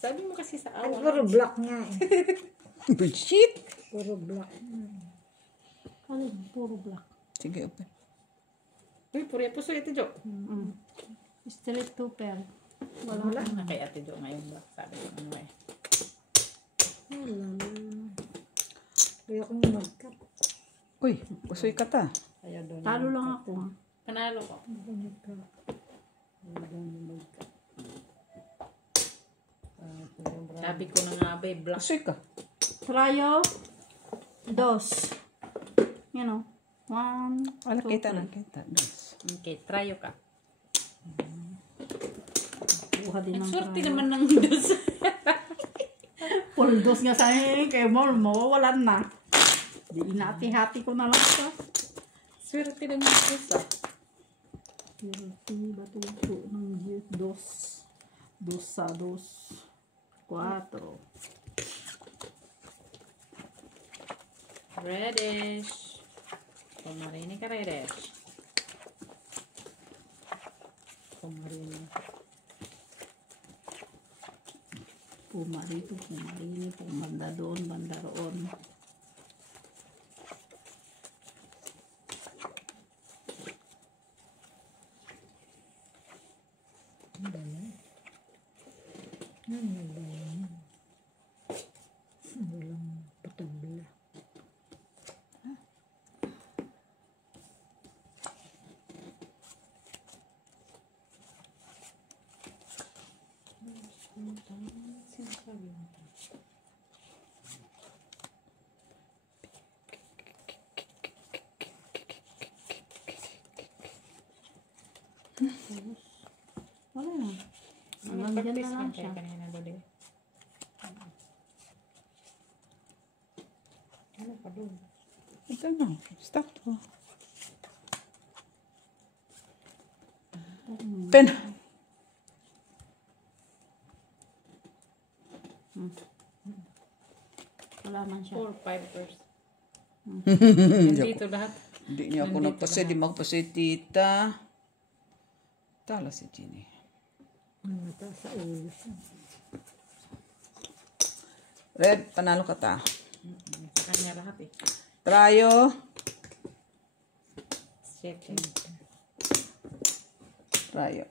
Sabi mo kasi sa Ay, awa. puro black nga eh. Bullshit! Puro black. Alin, puro black. Sige, open. Uy, puri puso ito, Jo. Straight to pearl. Wala. Na kay Ate Jo ngayon block. Sabi ko ano eh. Wala. Kaya akong mag-cut. Uy, usoy ka ta. Ayaw doon. Talo lang ako. Panalo ko. Sabi ko na nga ba, block. Usoy ka. Trayo. Dos. You know. 1, Wala, 2, kita 3. na, kita. Dos. Okay, tryo ka. Buha din ng Nagsorti trayo. naman ng dos. Full dos nga sa kay mo, mawawalan na. Di inati-hati ko na lang sa. Swerte ng dos ah. Swerte, batuto ng Diyos. Dos. Dos sa dos. 4. Reddish. Pumarini ka, reddish. Pumarini. Pumarito, pumarini, pumanda doon, banda roon. Ano ba yan? Walang patabla. Wala na. Hanggang dyan na lang siya. Kanina doon eh. Ano pa doon? Ito na. Stop to. Pen. Wala man siya. 4, 5 first. Hindi Dito lahat. niya ako nagpasay. Di magpasay, tita. Tala si Ginny. Mata sa ulo siya. Red, panalo ka ta. Sa kanya lahat eh. Trayo. 7. Trayo.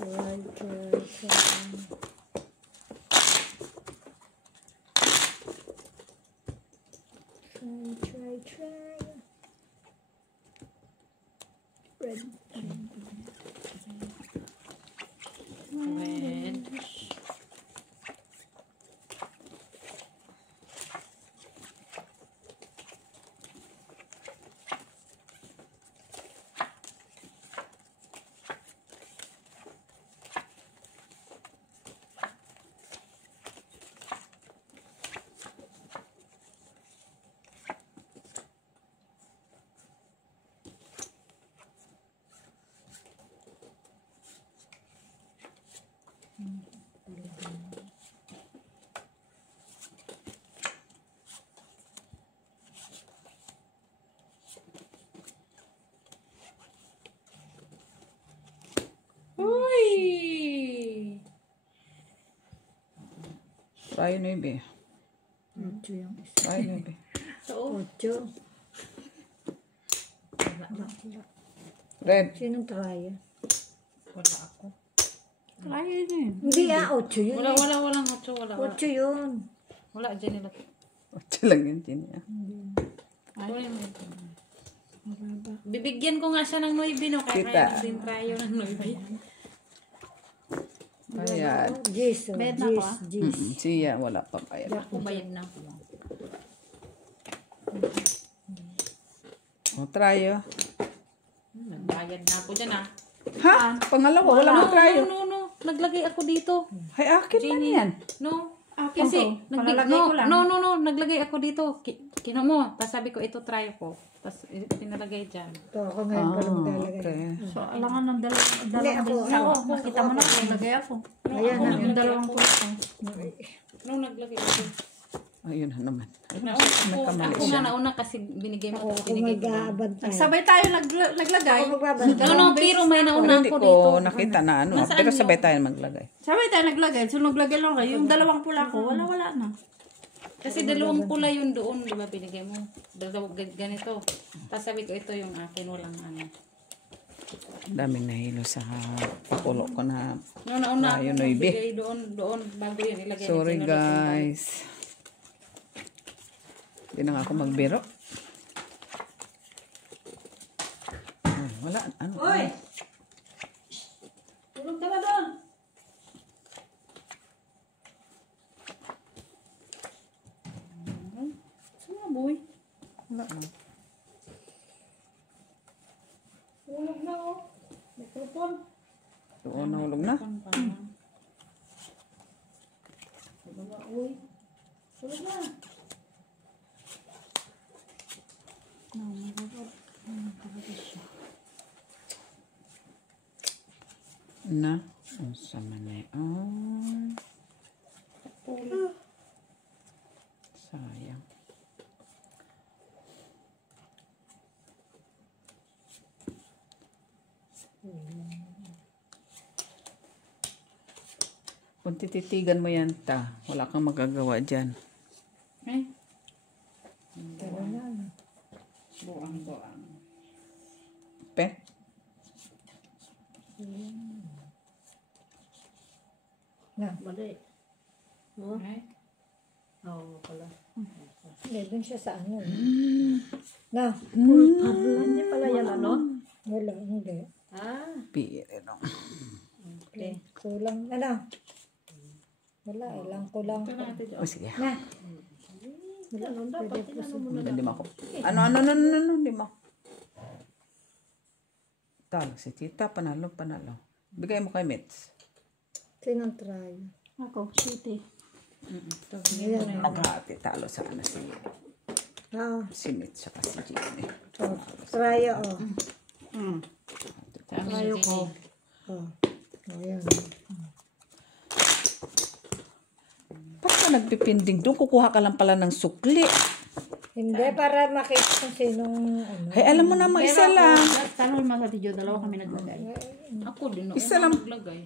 Try. Red. Red. Uy! Trayo 9. Ocho yung isa. Trayo 9. So, Ocho. Red. Sinong traya? wala ako. Trayo yun eh. Hindi ocho yun. Walang 8. Wala. Ocho yun. Wala, dyan nila. 8 lang yun, Ginny. Kunin mo ito. Bibigyan ko nga siya ng 9, no? Kaya Kita. kaya din tayo ng 9. Ayan. Jis. Bayad na ako, ah. Jis. Siya, wala pa bayad. Ako bayad na ako. O, trayo. Nagbayad na ako dyan, ah. Ha? Pangalawa, wala mo trayo. No. Naglagay ako dito. Hay, akin man Jenny. yan. No. Akin Kasi, to. Palalagay ko lang. no. Naglagay ako dito. Kinuha mo. Tapos sabi ko, ito try ko. Tapos pinalagay dyan. Ito ako ngayon pa lang maglalagay. Okay. So, alangan ng dalawang ako, beses. ako, Nakita mo na, naglagay ako. Ayan na. Yung dalawang pulsa. Nung naglagay ko. Ayun na naman. Ako nga nauna kasi binigay mo. Tapos binigay ko. Mag-aabantay. Sabay tayo naglagay. Ako magbabantay. No, pero may Pero nauna hindi ako ko dito. nakita na ano. Nasaan Pero yung- sabay tayo maglagay. Sabay tayo naglagay. So, naglagay lang kayo. Yung dalawang pula ko, wala na. Kasi dalawang pula yun doon, di ba, binigay mo. Dalawang ganito. Tapos sabi ko, ito yung akin, walang ano. Daming nahilo sa pakulo ko na. No, nauna ako Ayun, Noy, be. magbigay doon, bago yun ilagay. Sorry Sinulot yung guys. Hindi na nga ako magbiro. Wala. Ano? Uy! Tulog ka na doon. Sino boy? Wala lang. Tulog na oh. Mikrofon. Doon nahulog na. Uy. Tulog na. Na. Ang sama na yun. Sayang. Kung tititigan mo yan ta, wala kang magagawa dyan. Eh? Pero na. Buang. Pe? Na. Mali. Ay? Oo pala. Hindi, dun siya sa ano. Na. Hindi pala yan ano? Wala, hindi. Ah. Pire no. Okay. Kulang. Ano? Wala, ilang kulang. Ito natin dyan. O sige. Na. Ano dapat tinanong mo na Hindi mo ako. Ano, hindi mo. Tawag si tita, panalo. Bigay mo kay Mitz. Sinong try? Ako, city. Ayan. Naghati talo sa ano si Mitz saka si Jenny. Oh, try oh. Tayo ko. Oh. Ayan. Ba't ka nagpipinding doon? Kukuha ka lang pala ng sukli. Hindi, para makita kung sinong ano. Ay, alam mo naman, isa lang. Tanong mo sa video, dalawa kami naglagay. Ako din, Isa nauna lang. naglagay.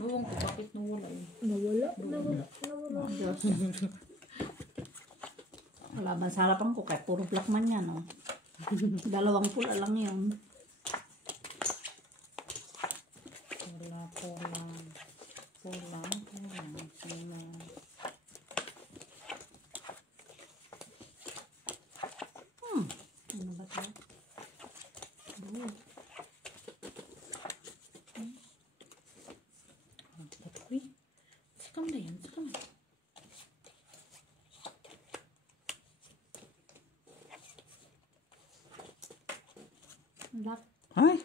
Ewan ko, bakit nawala yun? Nawala. Wala ba sa harapan ko, kaya puro black man yan, oh. Dalawang pula lang yun. Pulang. Ano ba ito? Uy, sakam na yan, sakam. Black. Ay,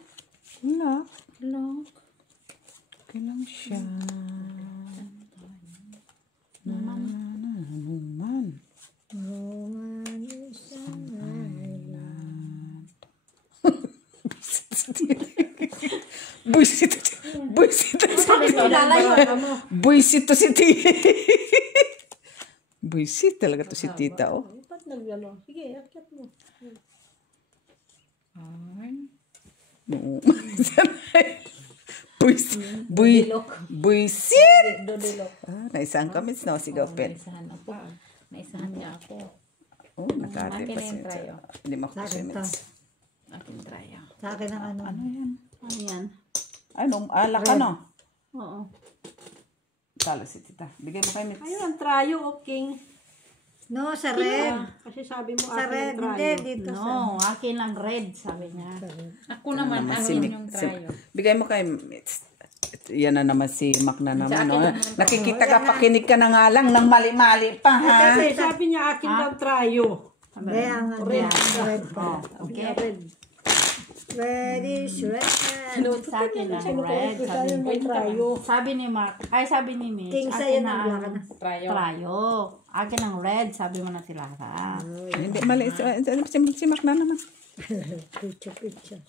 wala. Look. Okay lang siya. Naman. Roman is an island. Buisit. Buisit to si tita. Buisit talaga to si tita, oh. Ba't nagano? Sige, akyat mo. Ay. Oo. Buisit. Dodilok. Ah, naisang kami, no? Sigaw, pen. Naisahan ako. Naisahan niya ako. Oh, nakati Akin pa na yung siya. try, oh. Hindi mo ako Sa akin to. Aking try. Sa akin ang ano. Ano yan? Ano yan? Ay, alak ka, no? Oo. Talo si tita. Bigay mo kay Mitz. Ayun ang trayo, okay. No, sa red. Kasi sabi mo Sa akin red. ang Hindi, trayo. dito sa... No, akin lang red, sabi niya. Ako naman, akin yung try. Bigay mo kay Mitz. Yan na naman si Mac na naman. akin No? naman. Nakikita ka, pakinig ka na nga lang ng mali-mali pa, ha? Kasi sabi niya akin daw trayo. Hindi, ang red. Red pa. Okay. Red. Red is red. Sa akin ang red. Sabi ni Mark, sabi ni Mitch, King akin sa'yo na ng ang black na. trayo. Akin ang red, sabi mo na si Lara. Hindi, mali. Si Mac na naman. Picture.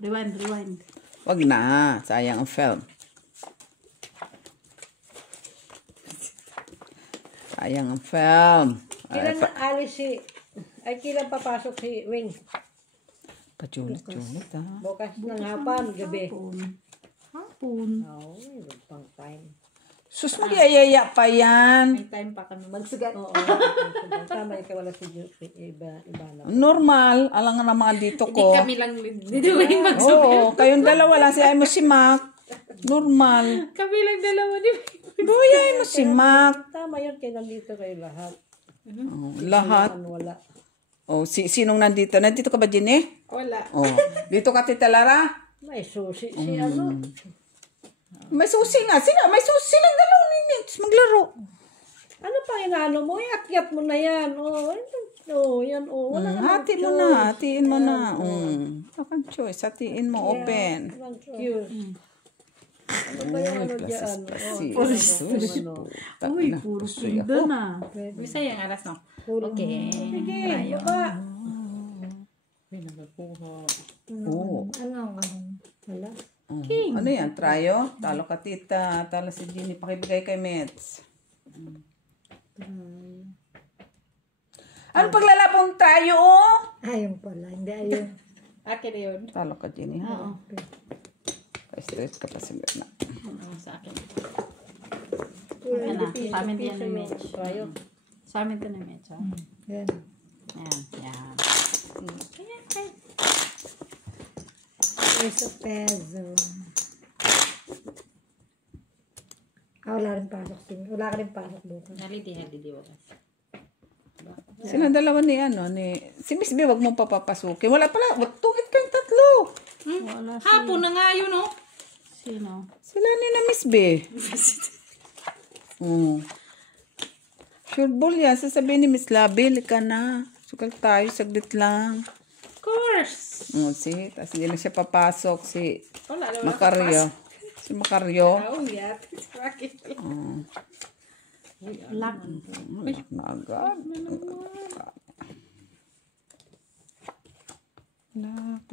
Rewind. Wag na. Sayang ang film. Sayang ang film. Kailan na alis kailan papasok si Wing? Pachulit-chulit ha. Bukas ng hapon, gabi. Hapon. Oo, pang time. Sus, magyayaya pa yan. May time pa kami magsugat. Oo. Tama yung wala si iba na. Normal. Alam nga na mga dito Hindi ko. kami lang diduwing magsugat. Oo, kayong dalawa lang. Si ay mo si Mac. Normal. Kami lang dalawa di. Buyay mo si Mac. Tama yun, kaya nandito kayo lahat. Oh, lahat. Ano, wala. Oh, sinong nandito? Nandito ka ba, Jenny? Wala. Oh, dito ka, Tita Lara? May susi si ano. May susi nga. May susi silang dalaw ni Nits. Maglaro. Ano pa inaano mo? Akyat mo na yan. Yan. Wala ka Hati mo na. Hatiin mo na. Walang choice. Hatiin mo. Open. Cute. Ano ba yung ano dyan? Uy, puro sundo na. Bisa yung alas no? Okay. Sige, baba. May nagpuho. Oo. Wala. Ano yan? Trayo? Talo ka, Tita. Talo si Jenny. Pakibigay kay Mets. Ano paglalabong tayo, oh? Ayun pala. Hindi ayun. Akin yun. Talo ka, Jenny, ha? Pa-straight ka pa siguro na. Sa akin. Ayan na. Sa amin din ni Mitch. Tayo. Sa amin din ni Mitch. Yan. Yan. Peso. Wala rin pasok. Wala ka rin pasok bukas. Halidi wakas. Sila dalawa ni si Miss B, wag mong papapasukin. Wala pala, tungit kayong tatlo. Wala si... Hapon na nga yun, no? Sino? Sila ni na Miss B. Sure ball yan. Sasabihin ni Miss Labil, ka na. Sukal tayo, saglit lang. Of course. See, tapos hindi na siya papasok. Si Wala Macario. Si Macario. Oh, yeah. Bakit? Lock. Na agad. Lak.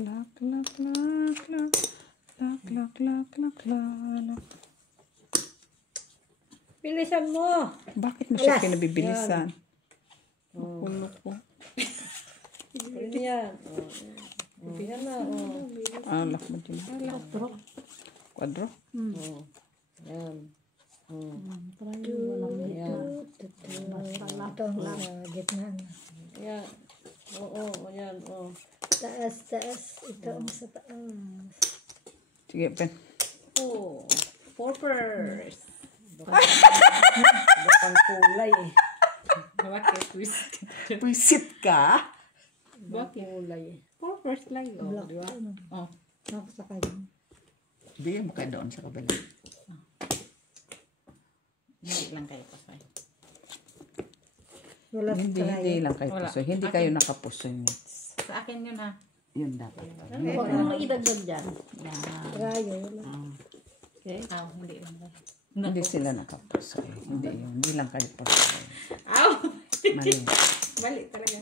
Bilisan mo. Bakit mo siya kinabibilisan? Kulo ko. Pwede yan. Yan na. Lak mo din. Quadro. Yan. Ito ang gitna. Yan. Yan. Taas. Ito ang sa taas. Sige, pen. Poppers. Bakang kulay eh. Bakit? Twist. Puisit ka? Bakit? Kulay eh. Poppers lang. Oh, di ba? Oh. Ako sa kanya. Bigyan mo kayo doon sa kabila. Hindi lang kayo pasay. Wala sa Hindi lang kayo Wala. puso. Hindi kayo nakapuso. Mitz. Sa akin yun, ha? Yun dapat. Huwag mo idagdag dyan. Yan. trayo. Wala. Okay. Hindi lang kayo. Hindi sila nakapuso. Hindi yun. Hindi lang kayo puso. Ow! Mali. Balik talaga.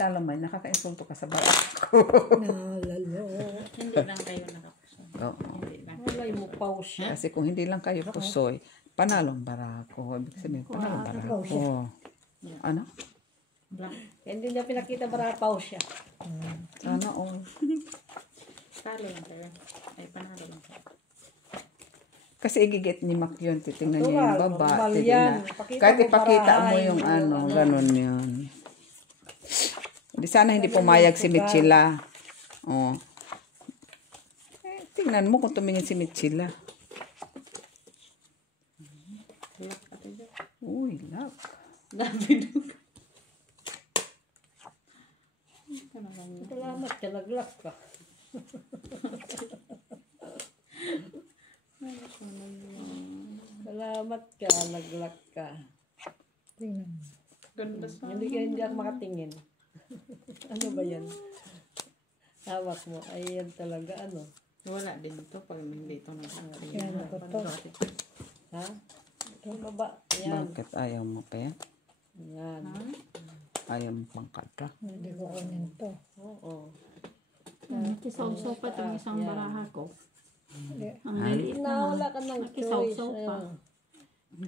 Talo may nakaka-insulto ka sa barak ko. Nalalo. Hindi lang kayo nakapuso. Oo. Hindi lang. Kulay mo pause siya. Kasi kung hindi lang kayo pusoy, panalong barako. Ibig sabihin, panalong barako. Ano? Black. Hindi niya pinakita para pause siya. Sana all. Talo lang kayo. Ay, panalo lang kayo. Kasi igigit ni Mac yun. Titingnan niya yung baba. Normal Titingnan. yan. Pakita Kahit mo ipakita para mo ay, yung ganun yun. Di sana hindi pumayag si Mitchila. Oh. Tingnan mo kung tumingin si Mitchila. Uy, lak. Salamat ka, nag-lock ka. salamat ka, nag-lock ka. Tingnan. Ganda sa... Hindi ako makatingin. Ano ba yan? Hawak mo. Ay, yan talaga, ano? Wala din ito pag hindi ito nag-aaral. Yan ako to. Ha? Ito baba. Yan. Bakit ayaw mo pa yan? Yan. Ayaw mo pang katra? Hindi ko kunin to. Oo. Nakisaw-saw pa itong isang baraha ko. Hindi. Ang liliit na. Wala ka ng choice. Nakisaw-saw pa. Ayun.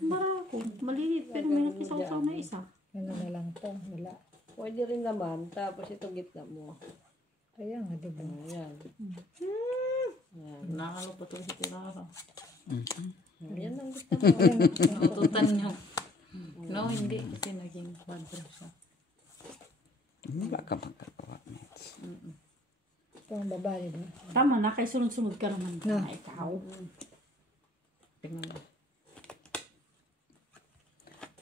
Baraha ko. Maliliit pero may nakisaw-saw na isa. Ano na lang to. Wala. Pwede rin naman. Tapos ito gitna mo. Kaya nga, di ba? Ayan. Ayan. Nakalo pa itong hitirara. Ayan ang gitna mo. Naututan nyo. No, hindi. Kasi naging kwadro siya. Wala ka magkagawa, mates. Ito ang babae, di ba? Tama na, kay sunod-sunod ka naman. No. Na ikaw. Tingnan mo.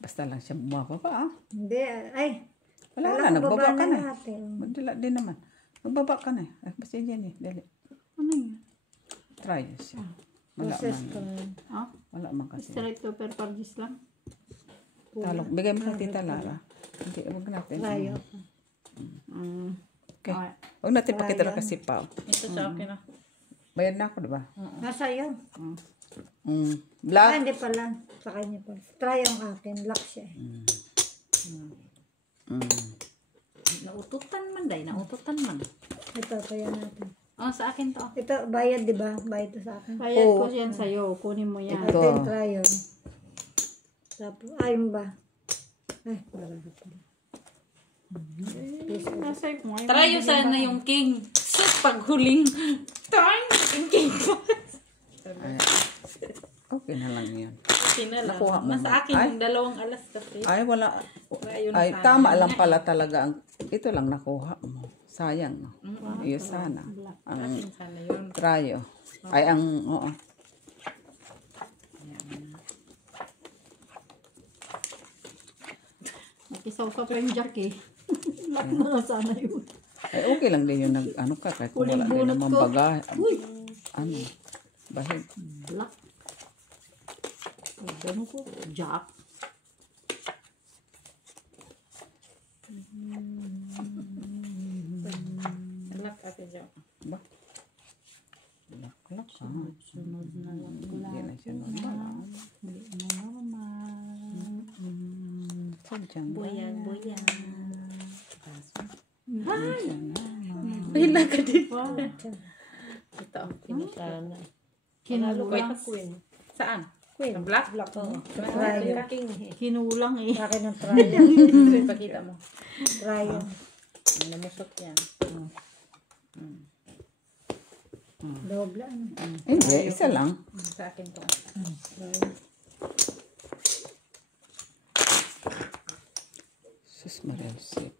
Basta lang siya bumababa, ah. Hindi. Ay. Wala Alam na, ko, nagbaba baba ka na na. lahat eh. Magdala din naman. Magbaba ka na. Ay, basta yan eh. Dali. Ano yun? Try siya. Wala Process man. ko. Ha? Wala man kasi. Straight to per pargis lang. Talok. Bigay mo sa tita Lara. Hindi, huwag natin. Tayo. Okay. Okay. Huwag natin pakita na kasi pa. Ito sa akin ah. Bayad na ako, diba? Nasa yun. Black. Hindi pala. Sa kanya pa. Try ang akin. Lock siya eh. Naututan man day, naututan man. Ito, kaya natin. Oh, sa akin to. Ito, bayad, di ba? Bayad to sa akin. Bayad ko yan sa'yo. Kunin mo yan. Ito. Atin, try yun. Tapos, ayun ba? Ay, marami pala. Nasave mo. Try yung sana yung king. Sa paghuling. Try yung king. Okay na lang yan. Sinala. Nakuha mo Nasa ba? akin Ay. yung 2 alas kasi. Ay, wala. Ayun Ay, sana. tama lang pala talaga. Ito lang nakuha mo. Sayang, no? Iyo sana. Ang Akin sana yun. tryo. Ay, ang, oo. Nakisaw-saw pa yung jack eh. Lock mo na sana yun. Ay, okay lang din yung nag-ano ka. Kahit kung wala din Huling naman bunot ko. baga. Uy! Ano? Bahid. Black. Gano'n ko. Jack. Lock ate Jo. Ba? Lak-lak ka. Sunod na lang ko lang. Hindi na siya normal. Hindi na normal. Sadyang ba? Boyan. Ay, nagkadit. Wow. Ito. Sana. Kinulang. Queen. Saan? Queen. Ang black? Black. Oo. Try Ito yun. yung king. Kinulang eh. Sa akin ang try yun. Ito ipakita mo. Try yun. Namusot yan. Doble ano. Hindi, isa lang. Sa akin to. Sus, Mariel, sip.